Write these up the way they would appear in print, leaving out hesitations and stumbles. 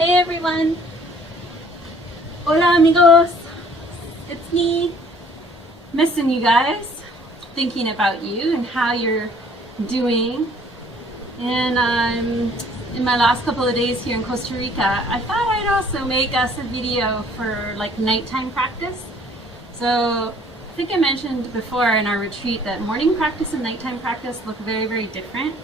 Hey everyone! Hola amigos! It's me! Missing you guys, thinking about you and how you're doing. And I'm in my last couple of days here in Costa Rica. I thought I'd also make us a video for like nighttime practice. So I think I mentioned before in our retreat that morning practice and nighttime practice look very, very different.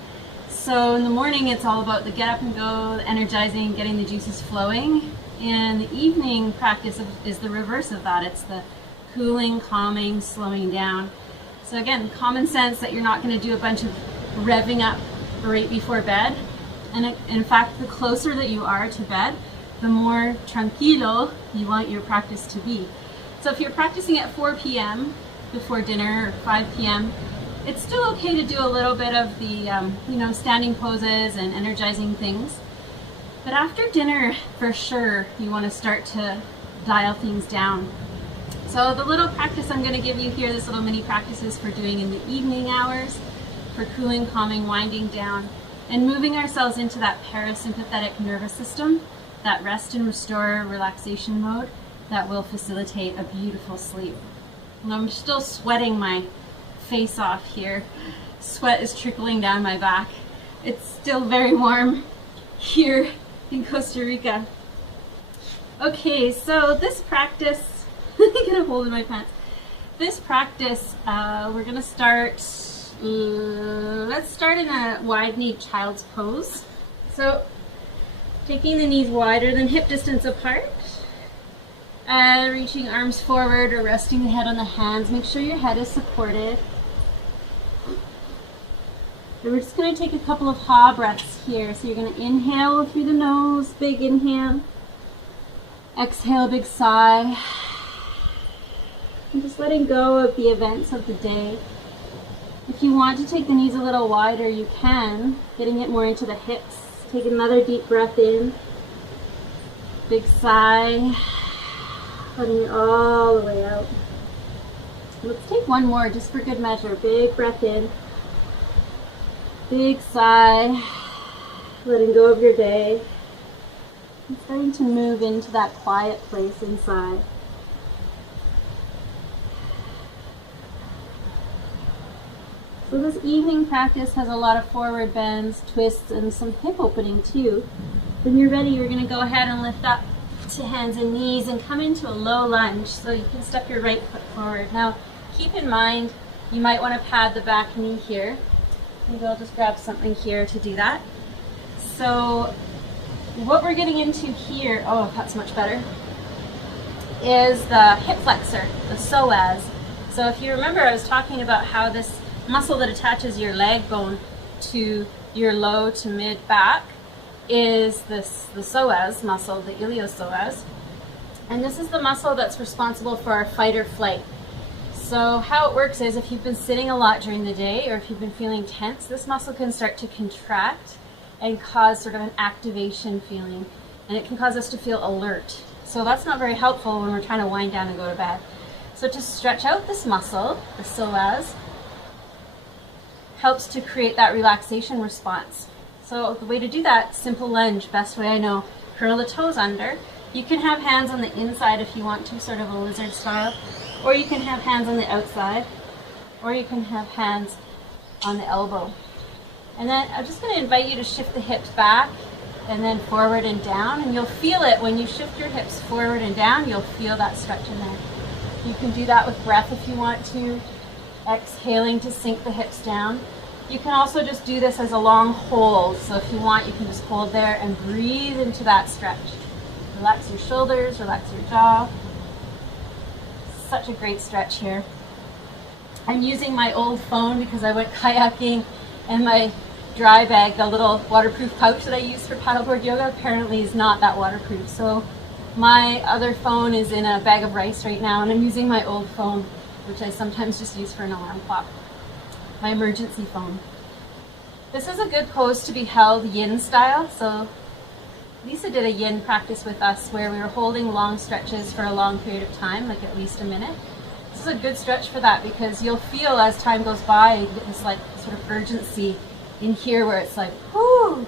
So in the morning it's all about the get up and go, the energizing, getting the juices flowing. And the evening practice is the reverse of that. It's the cooling, calming, slowing down. So again, common sense that you're not going to do a bunch of revving up right before bed. And in fact, the closer that you are to bed, the more tranquilo you want your practice to be. So if you're practicing at 4 p.m. before dinner or 5 p.m., it's still okay to do a little bit of the standing poses and energizing things. But after dinner, for sure, you want to start to dial things down. So the little practice I'm going to give you here, this little mini practice is for doing in the evening hours, for cooling, calming, winding down, and moving ourselves into that parasympathetic nervous system, that rest and restore relaxation mode that will facilitate a beautiful sleep. And I'm still sweating my face off here. Sweat is trickling down my back. It's still very warm here in Costa Rica. Okay, so this practice, I get a hold of my pants. This practice, we're gonna start, let's start in a wide knee child's pose. So taking the knees wider than hip distance apart, reaching arms forward or resting the head on the hands. Make sure your head is supported. And we're just going to take a couple of ha breaths here. So you're going to inhale through the nose, big inhale. Exhale, big sigh. And just letting go of the events of the day. If you want to take the knees a little wider, you can, getting it more into the hips. Take another deep breath in. Big sigh. Letting it all the way out. Let's take one more just for good measure. Big breath in. Big sigh, letting go of your day, and starting to move into that quiet place inside. So this evening practice has a lot of forward bends, twists, and some hip opening too. When you're ready, you're going to go ahead and lift up to hands and knees and come into a low lunge, so you can step your right foot forward. Now, keep in mind, you might want to pad the back knee here. Maybe I'll just grab something here to do that. So what we're getting into here, oh, that's much better, is the hip flexor, the psoas. So if you remember, I was talking about how this muscle that attaches your leg bone to your low to mid back is the psoas muscle, the iliopsoas. And this is the muscle that's responsible for our fight or flight. So how it works is if you've been sitting a lot during the day or if you've been feeling tense, this muscle can start to contract and cause sort of an activation feeling. And it can cause us to feel alert. So that's not very helpful when we're trying to wind down and go to bed. So to stretch out this muscle, the psoas, helps to create that relaxation response. So the way to do that, simple lunge, best way I know. Curl the toes under. You can have hands on the inside if you want to, sort of a lizard style. Or you can have hands on the outside, or you can have hands on the elbow. And then I'm just going to invite you to shift the hips back and then forward and down, and you'll feel it when you shift your hips forward and down. You'll feel that stretch in there. You can do that with breath if you want to, exhaling to sink the hips down. You can also just do this as a long hold, so if you want, you can just hold there and breathe into that stretch. Relax your shoulders, relax your jaw. Such a great stretch here. I'm using my old phone because I went kayaking, and my dry bag, the little waterproof pouch that I use for paddleboard yoga, apparently is not that waterproof. So my other phone is in a bag of rice right now, and I'm using my old phone, which I sometimes just use for an alarm clock. My emergency phone. This is a good pose to be held yin style. So Lisa did a yin practice with us where we were holding long stretches for a long period of time, like at least a minute. This is a good stretch for that because you'll feel as time goes by this like sort of urgency in here where it's like, whoo,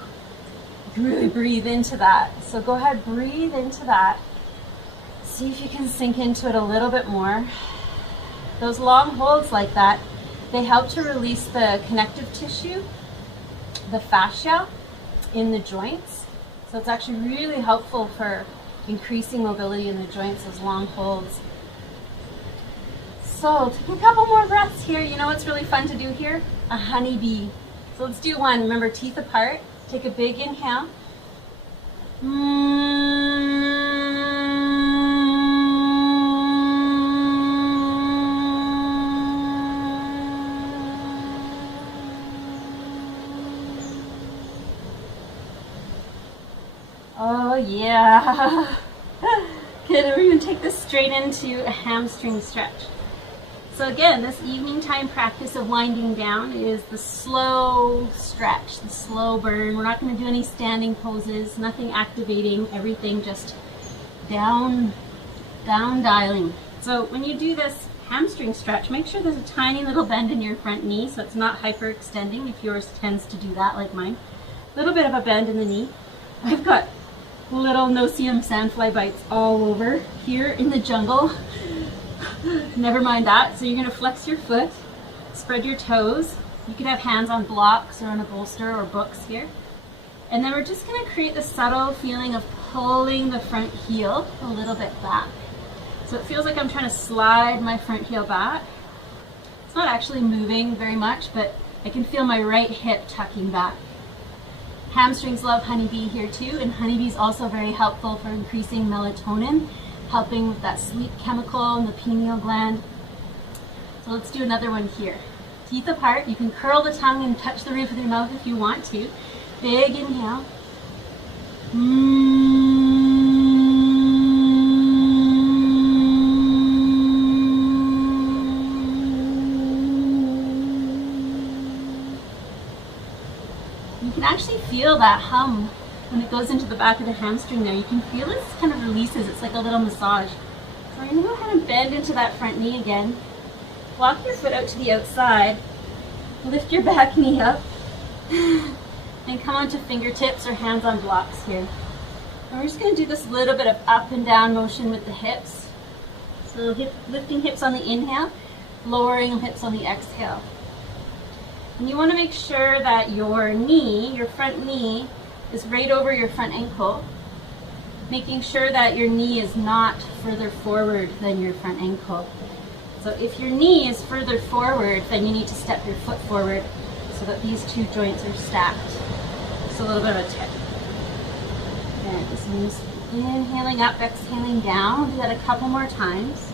can really breathe into that. So go ahead, breathe into that. See if you can sink into it a little bit more. Those long holds like that, they help to release the connective tissue, the fascia in the joints. So it's actually really helpful for increasing mobility in the joints, those long holds. So take a couple more breaths here. You know what's really fun to do here? A honeybee. So let's do one. Remember, teeth apart. Take a big inhale. Oh yeah. Good, and we're going to take this straight into a hamstring stretch. So again, this evening time practice of winding down is the slow stretch, the slow burn. We're not going to do any standing poses, nothing activating, everything just down dialing. So when you do this hamstring stretch, make sure there's a tiny little bend in your front knee so it's not hyperextending if yours tends to do that like mine. A little bit of a bend in the knee. I've got little no-see-um sandfly bites all over here in the jungle. Never mind that. So you're going to flex your foot, spread your toes. You could have hands on blocks or on a bolster or books here. And then we're just going to create the subtle feeling of pulling the front heel a little bit back. So it feels like I'm trying to slide my front heel back. It's not actually moving very much, but I can feel my right hip tucking back. Hamstrings love honeybee here too, and honeybee is also very helpful for increasing melatonin, helping with that sleep chemical in the pineal gland. So let's do another one here. Teeth apart. You can curl the tongue and touch the roof of your mouth if you want to. Big inhale. You can actually feel that hum when it goes into the back of the hamstring there. You can feel it kind of releases. It's like a little massage. So we're going to go ahead and bend into that front knee again. Walk your foot out to the outside. Lift your back knee up. And come onto fingertips or hands on blocks here. And we're just going to do this little bit of up and down motion with the hips. So lifting hips on the inhale, lowering hips on the exhale. And you want to make sure that your knee, your front knee, is right over your front ankle, making sure that your knee is not further forward than your front ankle. So if your knee is further forward, then you need to step your foot forward so that these two joints are stacked. Just a little bit of a tip. And this means inhaling up, exhaling down. We'll do that a couple more times.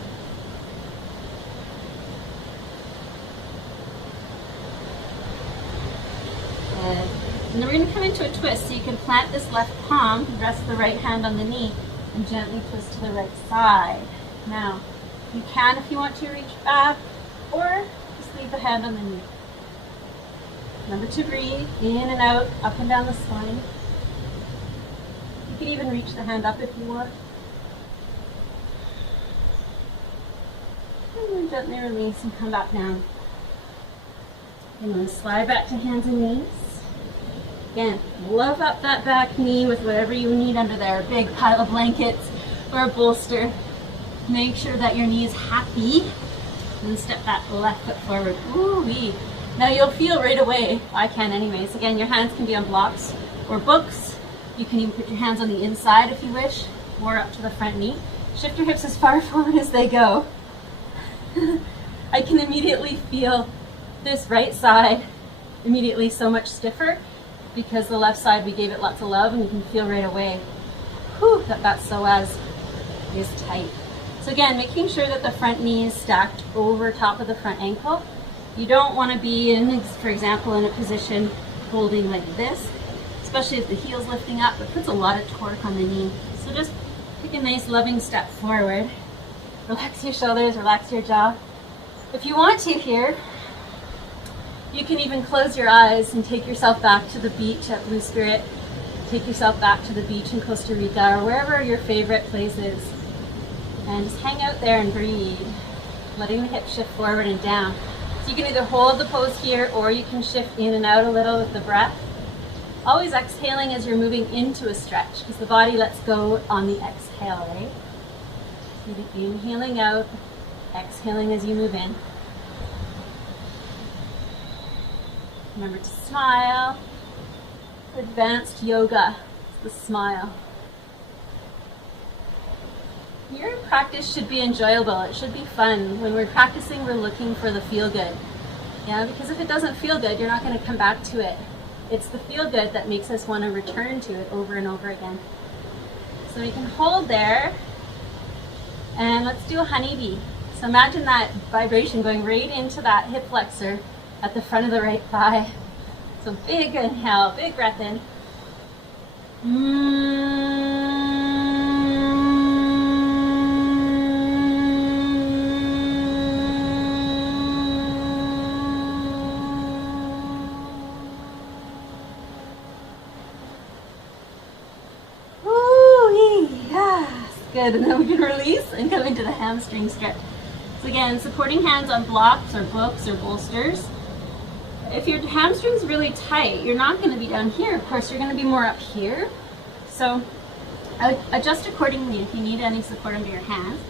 Good. And then we're going to come into a twist, so you can plant this left palm, rest the right hand on the knee, and gently twist to the right side. Now, you can, if you want to, reach back, or just leave the hand on the knee. Remember to breathe in and out, up and down the spine. You can even reach the hand up if you want. And then gently release and come back down. And then slide back to hands and knees. Again, love up that back knee with whatever you need under there, a big pile of blankets or a bolster. Make sure that your knee is happy. And then step that left foot forward. Ooh-wee. Now you'll feel right away, I can anyways. Again, your hands can be on blocks or books. You can even put your hands on the inside if you wish, or up to the front knee. Shift your hips as far forward as they go. I can immediately feel this right side immediately so much stiffer, because the left side we gave it lots of love, and you can feel right away that psoas is tight. So again, making sure that the front knee is stacked over top of the front ankle. You don't want to be in, for example, in a position holding like this, especially if the heel's lifting up. It puts a lot of torque on the knee. So just take a nice loving step forward. Relax your shoulders, relax your jaw. If you want to here, you can even close your eyes and take yourself back to the beach at Blue Spirit. Take yourself back to the beach in Costa Rica or wherever your favorite place is. And just hang out there and breathe, letting the hips shift forward and down. So you can either hold the pose here, or you can shift in and out a little with the breath. Always exhaling as you're moving into a stretch, because the body lets go on the exhale, right? Inhaling out, exhaling as you move in. Remember to smile. Advanced yoga, the smile. Your practice should be enjoyable. It should be fun. When we're practicing, we're looking for the feel good. Yeah, because if it doesn't feel good, you're not going to come back to it. It's the feel good that makes us want to return to it over and over again. So we can hold there, and let's do a honeybee. So imagine that vibration going right into that hip flexor at the front of the right thigh. So big inhale, big breath in. Good, and then we can release and come into the hamstring stretch. So again, supporting hands on blocks or books or bolsters. If your hamstring's really tight, you're not going to be down here. Of course, you're going to be more up here. So adjust accordingly if you need any support under your hands.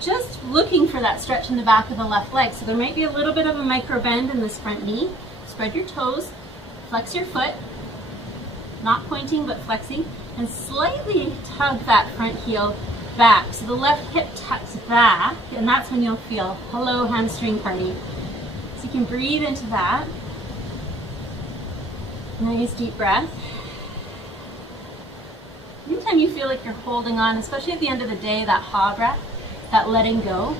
Just looking for that stretch in the back of the left leg. So there might be a little bit of a micro bend in this front knee. Spread your toes, flex your foot, not pointing but flexing, and slightly tug that front heel back. So the left hip tucks back, and that's when you'll feel, hello hamstring party. So you can breathe into that. Nice deep breath. Anytime you feel like you're holding on, especially at the end of the day, that ha breath, that letting go.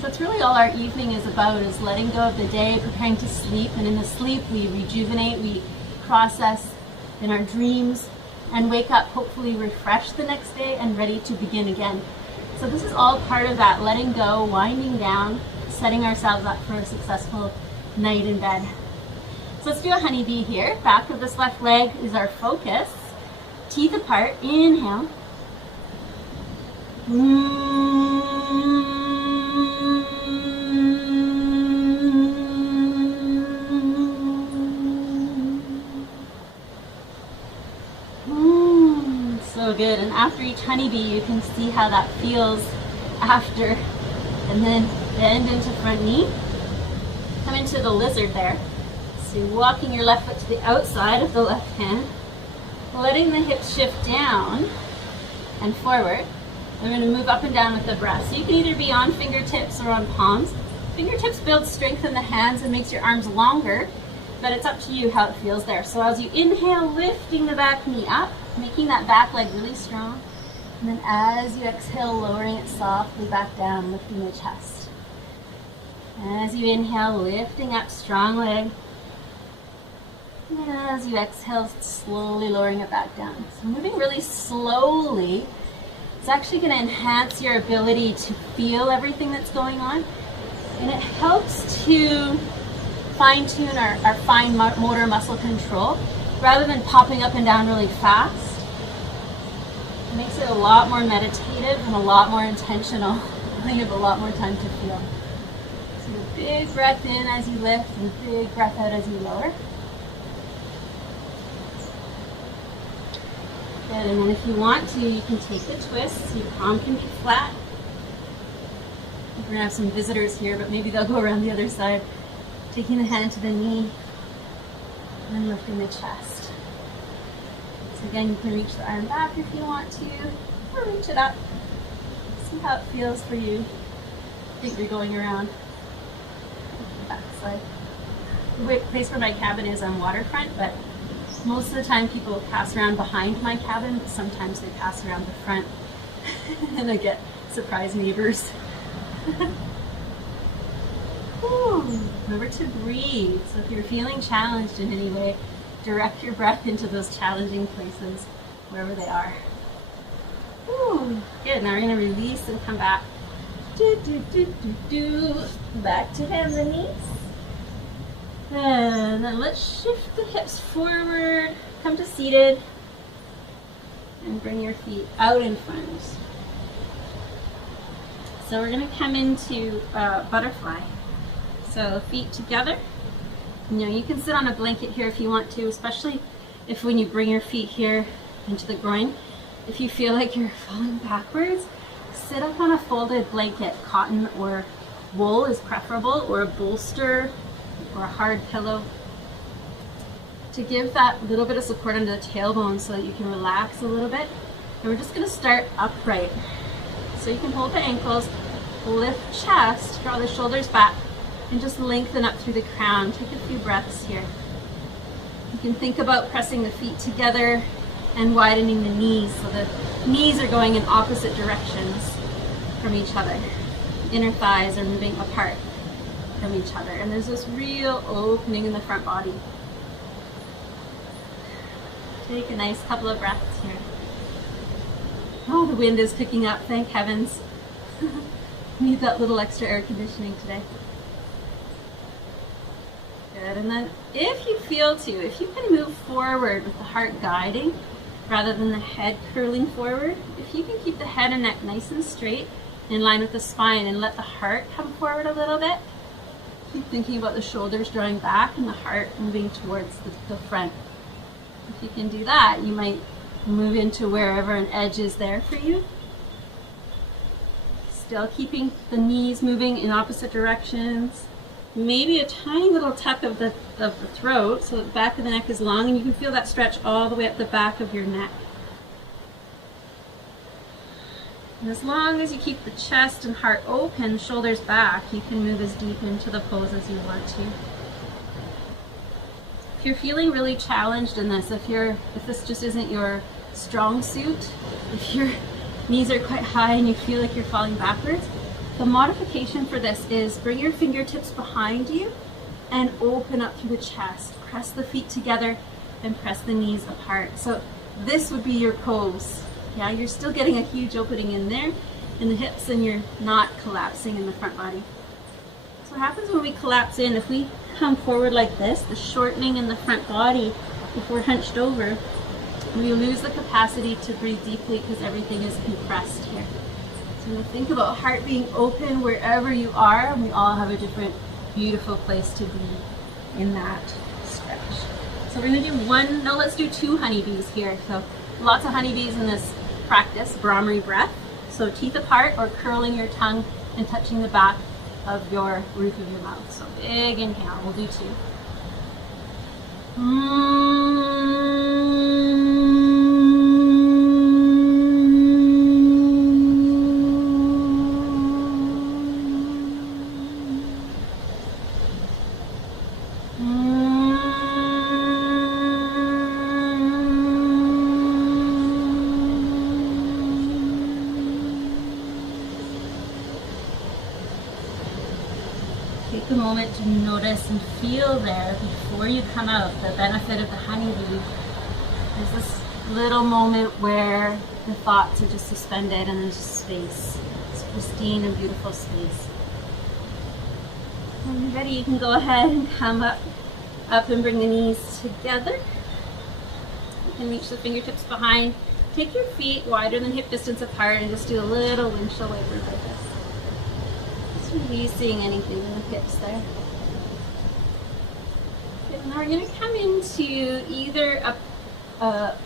So it's really all our evening is about, is letting go of the day, preparing to sleep. And in the sleep, we rejuvenate, we process in our dreams, and wake up hopefully refreshed the next day and ready to begin again. So this is all part of that letting go, winding down, setting ourselves up for a successful night in bed. So let's do a honeybee here. Back of this left leg is our focus. Teeth apart, inhale. So good, and after each honeybee you can see how that feels after. And then bend into front knee, come into the lizard there. So you're walking your left foot to the outside of the left hand, letting the hips shift down and forward. I'm going to move up and down with the breath. So you can either be on fingertips or on palms. Fingertips build strength in the hands and makes your arms longer, but it's up to you how it feels there. So as you inhale, lifting the back knee up, making that back leg really strong. And then as you exhale, lowering it softly back down, lifting the chest. As you inhale, lifting up, strong leg. And as you exhale, slowly lowering it back down. So moving really slowly, it's actually going to enhance your ability to feel everything that's going on. And it helps to fine-tune our fine motor muscle control rather than popping up and down really fast. It makes it a lot more meditative and a lot more intentional. You have a lot more time to feel. So a big breath in as you lift and a big breath out as you lower. Good, and then if you want to, you can take the twist so your palm can be flat. We're going to have some visitors here, but maybe they'll go around the other side. Taking the hand to the knee and then lifting the chest. So again, you can reach the arm back if you want to, or reach it up. See how it feels for you. I think you're going around the back side. The place where my cabin is on waterfront, but most of the time people pass around behind my cabin, but sometimes they pass around the front and I get surprise neighbors. Remember to breathe. So if you're feeling challenged in any way, direct your breath into those challenging places, wherever they are. Good, now we're going to release and come back. Back to hands and knees. And then let's shift the hips forward, come to seated, and bring your feet out in front. So we're going to come into butterfly. So feet together. You know, you can sit on a blanket here if you want to, especially if when you bring your feet here into the groin, if you feel like you're falling backwards, sit up on a folded blanket. Cotton or wool is preferable, or a bolster or a hard pillow, to give that little bit of support under the tailbone so that you can relax a little bit. And we're just going to start upright. So you can hold the ankles, lift chest, draw the shoulders back, and just lengthen up through the crown. Take a few breaths here. You can think about pressing the feet together and widening the knees, so the knees are going in opposite directions from each other. Inner thighs are moving apart from each other, and there's this real opening in the front body. Take a nice couple of breaths here. Oh, the wind is picking up, thank heavens. Need that little extra air conditioning today. Good, and then if you feel to, if you can move forward with the heart guiding rather than the head curling forward, if you can keep the head and neck nice and straight in line with the spine and let the heart come forward a little bit, keep thinking about the shoulders drawing back and the heart moving towards the front. If you can do that, you might move into wherever an edge is there for you. Still keeping the knees moving in opposite directions. Maybe a tiny little tuck of the throat so the back of the neck is long, and you can feel that stretch all the way up the back of your neck. And as long as you keep the chest and heart open, shoulders back, you can move as deep into the pose as you want to. If you're feeling really challenged in this, if this just isn't your strong suit, if your knees are quite high and you feel like you're falling backwards, the modification for this is bring your fingertips behind you and open up through the chest. Press the feet together and press the knees apart. So this would be your pose. Yeah, you're still getting a huge opening in there in the hips, and you're not collapsing in the front body. So what happens when we collapse in, if we come forward like this, the shortening in the front body, if we're hunched over, we lose the capacity to breathe deeply because everything is compressed here. So when you think about heart being open wherever you are, and we all have a different beautiful place to be in that stretch. So we're going to do let's do 2 honeybees here. So lots of honeybees in this practice, Brahmari breath. So teeth apart or curling your tongue and touching the back of your roof of your mouth. So big inhale, we'll do 2. Take a moment to notice and feel there before you come out the benefit of the honeybee. There's this little moment where the thoughts are just suspended and there's just space. It's pristine and beautiful space. When you're ready, you can go ahead and come up and bring the knees together. You can reach the fingertips behind. Take your feet wider than hip distance apart and just do a little windshield wiper like this. Releasing anything in the hips there. Okay, now we're going to come into either a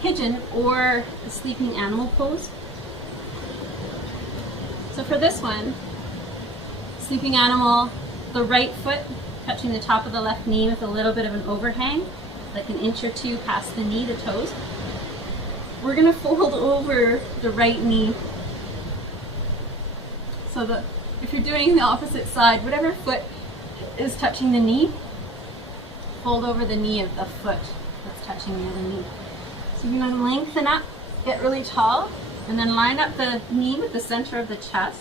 pigeon or a sleeping animal pose. So for this one, sleeping animal, the right foot touching the top of the left knee with a little bit of an overhang, like an inch or 2 past the knee, the toes. We're going to fold over the right knee so that if you're doing the opposite side, whatever foot is touching the knee, fold over the knee of the foot that's touching the other knee. So you're going to lengthen up, get really tall, and then line up the knee with the center of the chest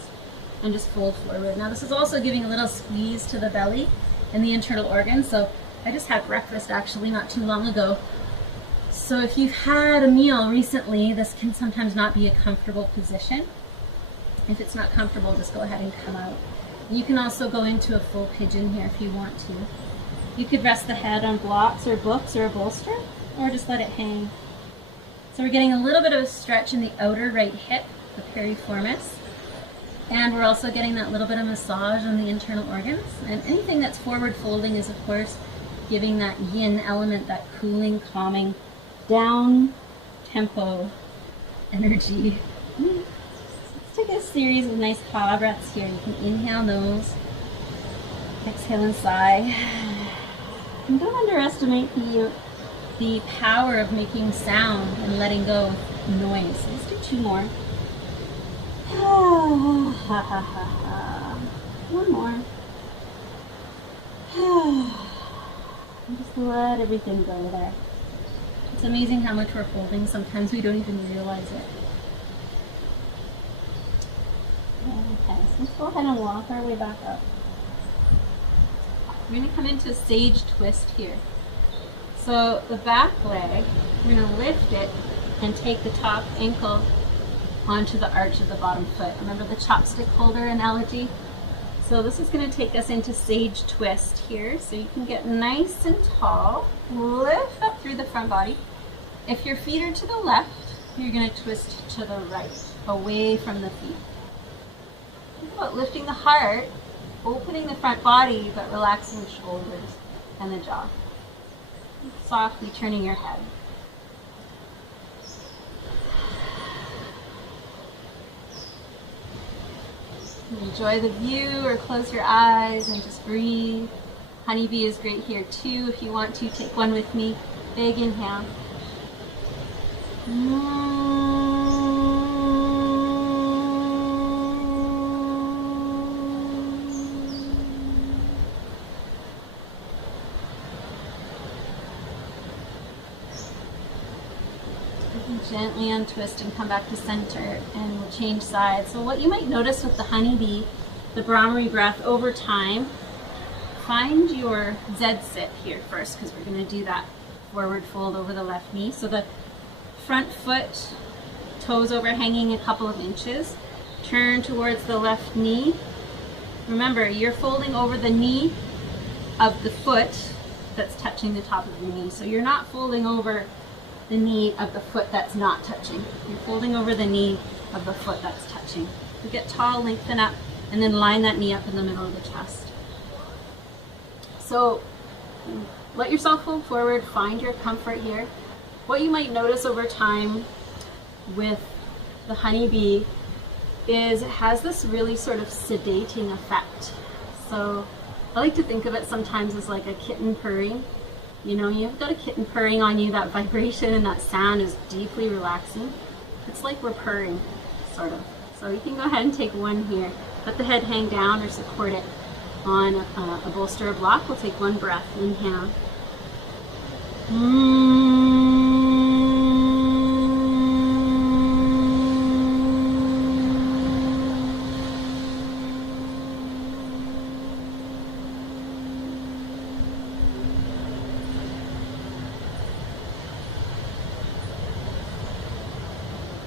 and just fold forward. Now this is also giving a little squeeze to the belly and the internal organs. So I just had breakfast actually not too long ago. So if you've had a meal recently, this can sometimes not be a comfortable position. If it's not comfortable, just go ahead and come out. You can also go into a full pigeon here if you want to. You could rest the head on blocks or books or a bolster, or just let it hang. So we're getting a little bit of a stretch in the outer right hip, the piriformis, and we're also getting that little bit of massage on the internal organs. And anything that's forward folding is, of course, giving that yin element, that cooling, calming, down tempo energy. Let's take a series of nice ha breaths here. You can inhale nose, exhale and sigh. And don't underestimate the power of making sound and letting go of noise. Let's do two more. One more. And just let everything go there. It's amazing how much we're holding. Sometimes we don't even realize it. Okay, so let's go ahead and walk our way back up. We're going to come into sage twist here. So the back leg, we're going to lift it and take the top ankle onto the arch of the bottom foot. Remember the chopstick holder analogy? So this is going to take us into sage twist here. So you can get nice and tall, lift up through the front body. If your feet are to the left, you're going to twist to the right, away from the feet. Think about lifting the heart, opening the front body, but relaxing the shoulders and the jaw. Softly turning your head. Enjoy the view or close your eyes and just breathe. Honeybee is great here too. If you want to, take one with me. Big inhale. Gently untwist and come back to center, and we'll change sides. So what you might notice with the honeybee, the Brahmari breath over time, find your Z sit here first, because we're going to do that forward fold over the left knee. So the front foot, toes overhanging a couple of inches, turn towards the left knee. Remember, you're folding over the knee of the foot that's touching the top of your knee. So you're not folding over the knee of the foot that's not touching. You're folding over the knee of the foot that's touching. So get tall, lengthen up, and then line that knee up in the middle of the chest. So let yourself fold forward, find your comfort here. What you might notice over time with the honeybee is it has this really sort of sedating effect. So I like to think of it sometimes as like a kitten purring. You know, you've got a kitten purring on you, that vibration and that sound is deeply relaxing. It's like we're purring, sort of. So you can go ahead and take one here. Let the head hang down or support it on a bolster or block. We'll take one breath. Inhale.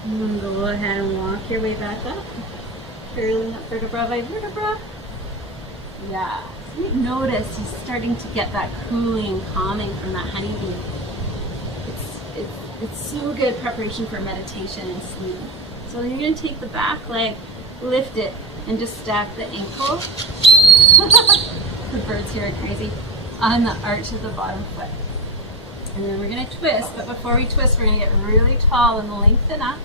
And go ahead and walk your way back up, curling up vertebra by vertebra. Yeah, so you notice you're starting to get that cooling and calming from that honeybee. It's so good preparation for meditation and sleep. So you're going to take the back leg, lift it, and just stack the ankle. The birds here are crazy. On the arch of the bottom foot. And then we're going to twist, but before we twist, we're going to get really tall and lengthen up.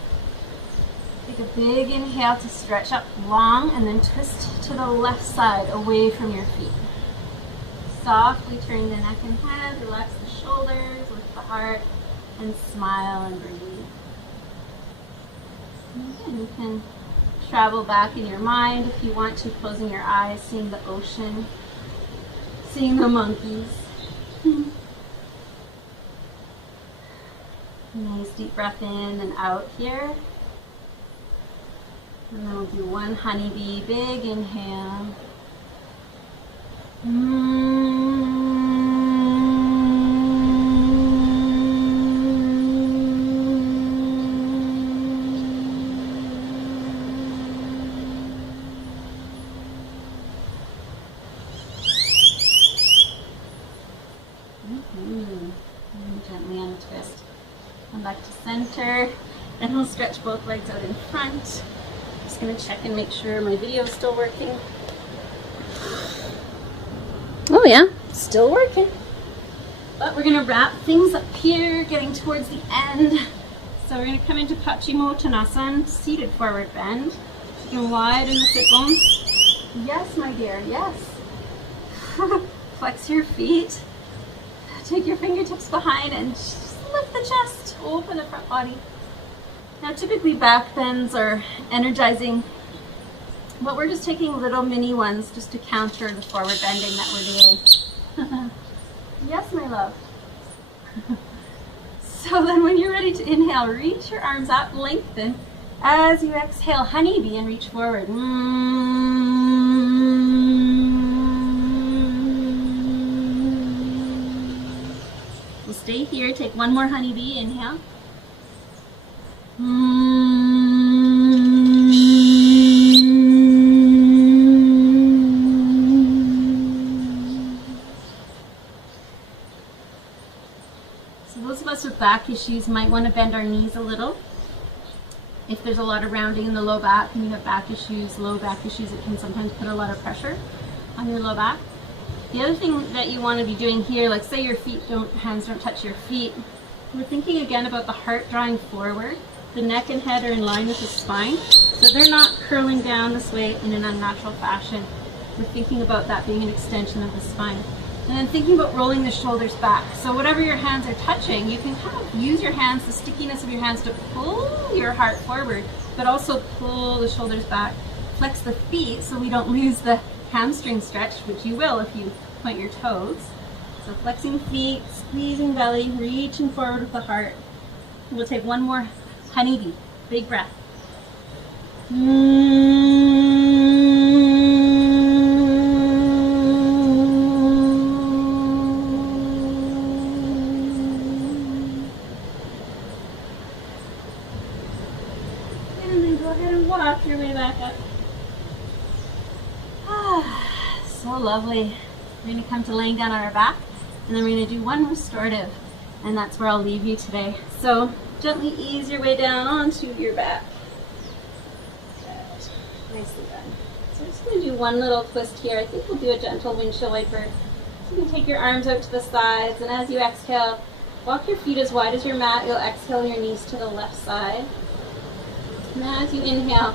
Take a big inhale to stretch up long, and then twist to the left side, away from your feet. Softly turning the neck and head, relax the shoulders, lift the heart, and smile and breathe. And again, you can travel back in your mind if you want to, closing your eyes, seeing the ocean, seeing the monkeys. Nice deep breath in and out here. And then we'll do one honeybee, big inhale. Gently untwist. Come back to center. Then we'll stretch both legs out in front. Just going to check and make sure my video is still working. Oh yeah, still working. But we're gonna wrap things up here, getting towards the end. So we're gonna come into Paschimottanasana, seated forward bend. You can widen the sit bones. Yes, my dear, yes. Flex your feet. Take your fingertips behind and just lift the chest, open the front body. Now typically back bends are energizing, but we're just taking little mini ones just to counter the forward bending that we're doing. Yes, my love. So then when you're ready to inhale, reach your arms up, lengthen. As you exhale, honeybee and reach forward. We'll stay here, take one more honeybee, inhale. So those of us with back issues might want to bend our knees a little. If there's a lot of rounding in the low back and you have back issues, low back issues, it can sometimes put a lot of pressure on your low back. The other thing that you want to be doing here, like say your hands don't touch your feet, we're thinking again about the heart drawing forward. The neck and head are in line with the spine, so they're not curling down this way in an unnatural fashion. We're thinking about that being an extension of the spine. And then thinking about rolling the shoulders back. So whatever your hands are touching, you can kind of use your hands, the stickiness of your hands, to pull your heart forward, but also pull the shoulders back. Flex the feet so we don't lose the hamstring stretch, which you will if you point your toes. So flexing feet, squeezing belly, reaching forward with the heart. We'll take one more honeybee, big breath. Walk your way back up. So lovely. We're going to come to laying down on our back, and then we're going to do one restorative, and that's where I'll leave you today. So gently ease your way down onto your back. Good. Nicely done. So we're just going to do one little twist here. I think we'll do a gentle windshield wiper. So you can take your arms out to the sides, and as you exhale, walk your feet as wide as your mat. You'll exhale your knees to the left side. And as you inhale,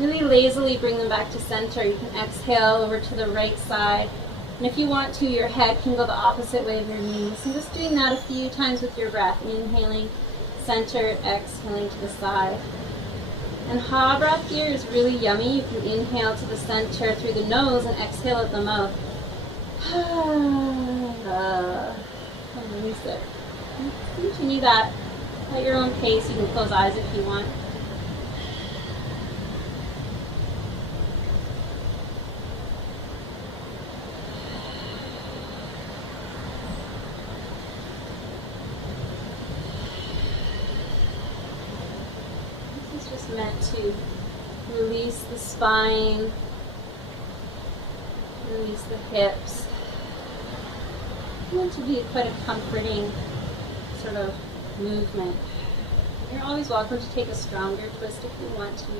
really lazily bring them back to center. You can exhale over to the right side. And if you want to, your head can go the opposite way of your knees. And just doing that a few times with your breath. Inhaling, center, exhaling to the side. And ha breath here is really yummy. You can inhale to the center through the nose and exhale at the mouth. And release it. Continue that at your own pace. You can close eyes if you want. Meant to release the spine, release the hips. It's meant to be quite a comforting sort of movement. You're always welcome to take a stronger twist if you want to.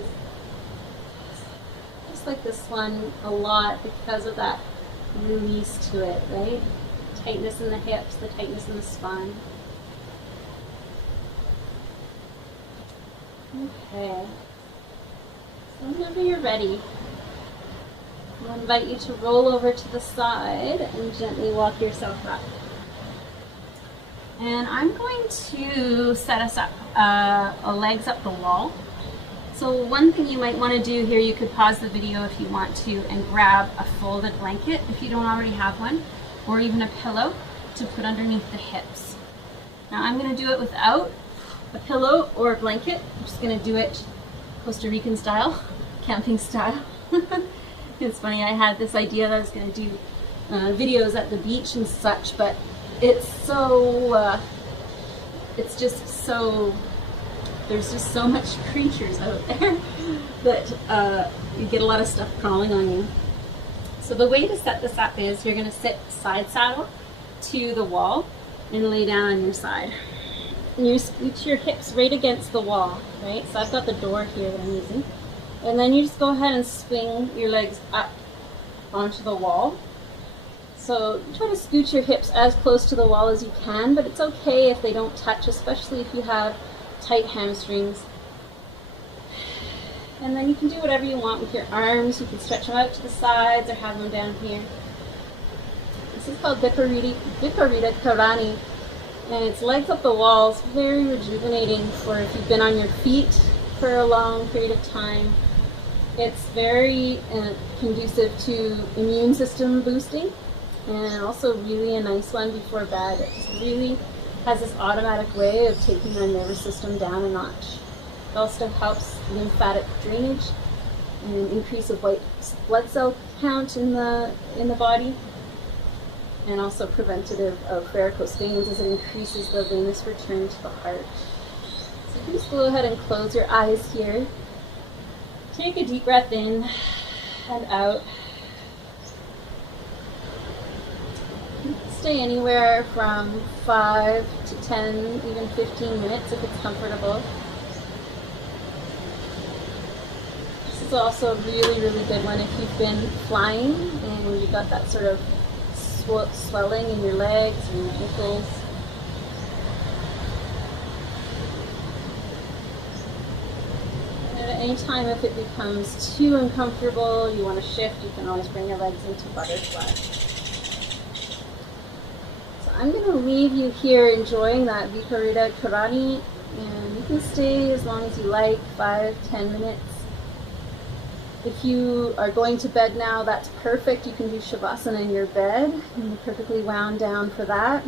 Just like this one a lot because of that release to it, right? Tightness in the hips, the tightness in the spine. Okay, so whenever you're ready, I'll invite you to roll over to the side and gently walk yourself up. And I'm going to set us up, legs up the wall. So one thing you might want to do here, you could pause the video if you want to and grab a folded blanket if you don't already have one, or even a pillow to put underneath the hips. Now I'm going to do it without a pillow or a blanket. I'm just going to do it Costa Rican style, camping style. It's funny, I had this idea that I was going to do videos at the beach and such, but it's so, it's just so, there's just so much creatures out there that you get a lot of stuff crawling on you. So the way to set this up is you're going to sit side saddle to the wall and lay down on your side. And you scoot your hips right against the wall, right? So I've got the door here that I'm using. And then you just go ahead and swing your legs up onto the wall. So try to scoot your hips as close to the wall as you can, but it's okay if they don't touch, especially if you have tight hamstrings. And then you can do whatever you want with your arms. You can stretch them out to the sides or have them down here. This is called Viparita Karani, and it's legs up the walls, very rejuvenating for if you've been on your feet for a long period of time. It's very conducive to immune system boosting, and also really a nice one before bed. It just really has this automatic way of taking our nervous system down a notch. It also helps lymphatic drainage and increase of white blood cell count in the body, and also preventative of varicose veins as it increases the venous return to the heart. So you can just go ahead and close your eyes here. Take a deep breath in and out. Stay anywhere from 5 to 10, even 15 minutes if it's comfortable. This is also a really, really good one if you've been flying and you've got that sort of swelling in your legs or your ankles. And at any time if it becomes too uncomfortable, you want to shift, you can always bring your legs into butterfly. So I'm going to leave you here enjoying that Viparita Karani, and you can stay as long as you like, 5-10 minutes. If you are going to bed now, that's perfect. You can do Shavasana in your bed, and you're perfectly wound down for that.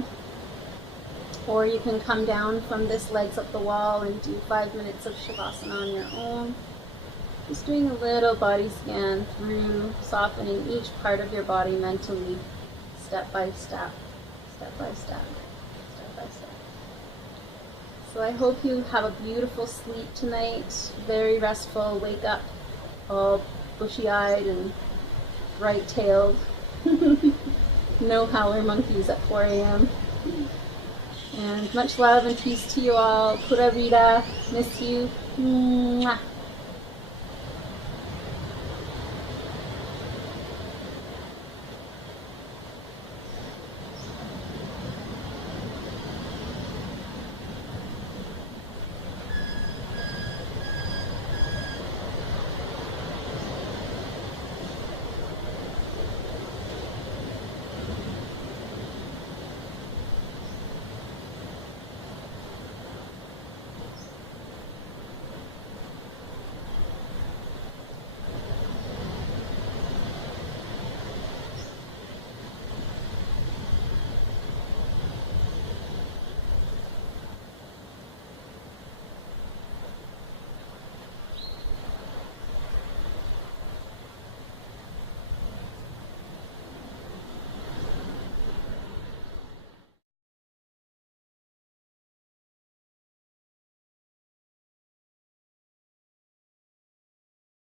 Or you can come down from this legs up the wall and do 5 minutes of Shavasana on your own. Just doing a little body scan through, softening each part of your body mentally, step by step, step by step, step by step. So I hope you have a beautiful sleep tonight, very restful, wake up all bushy-eyed and bright-tailed. No howler monkeys at 4 a.m. And much love and peace to you all. Pura vida. Miss you. Mwah.